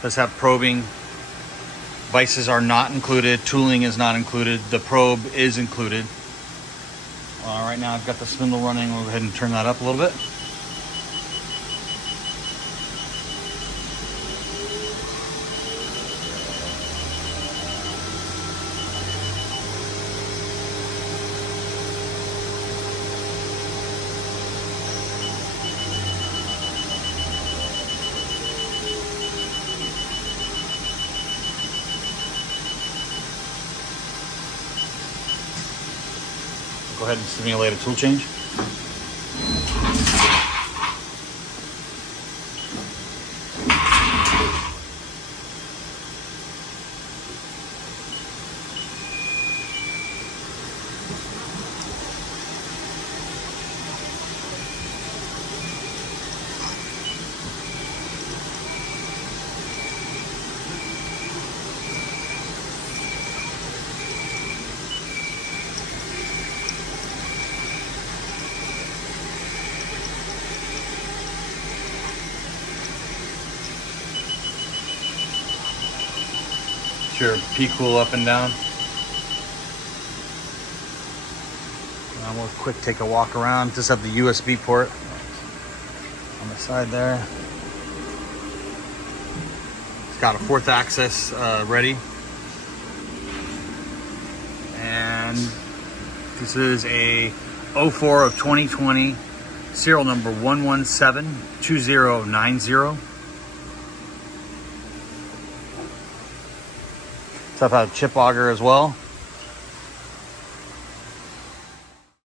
Does have probing. Vices are not included. Tooling is not included. The probe is included. Right now I've got the spindle running. We'll go ahead and turn that up a little bit. Go ahead and simulate a tool change. Your P-cool up and down. We'll quick take a walk around. Just have the USB port on the side there. It's got a 4th axis ready. And this is a 04 of 2020, serial number 1172090. Stuff out of chip auger as well.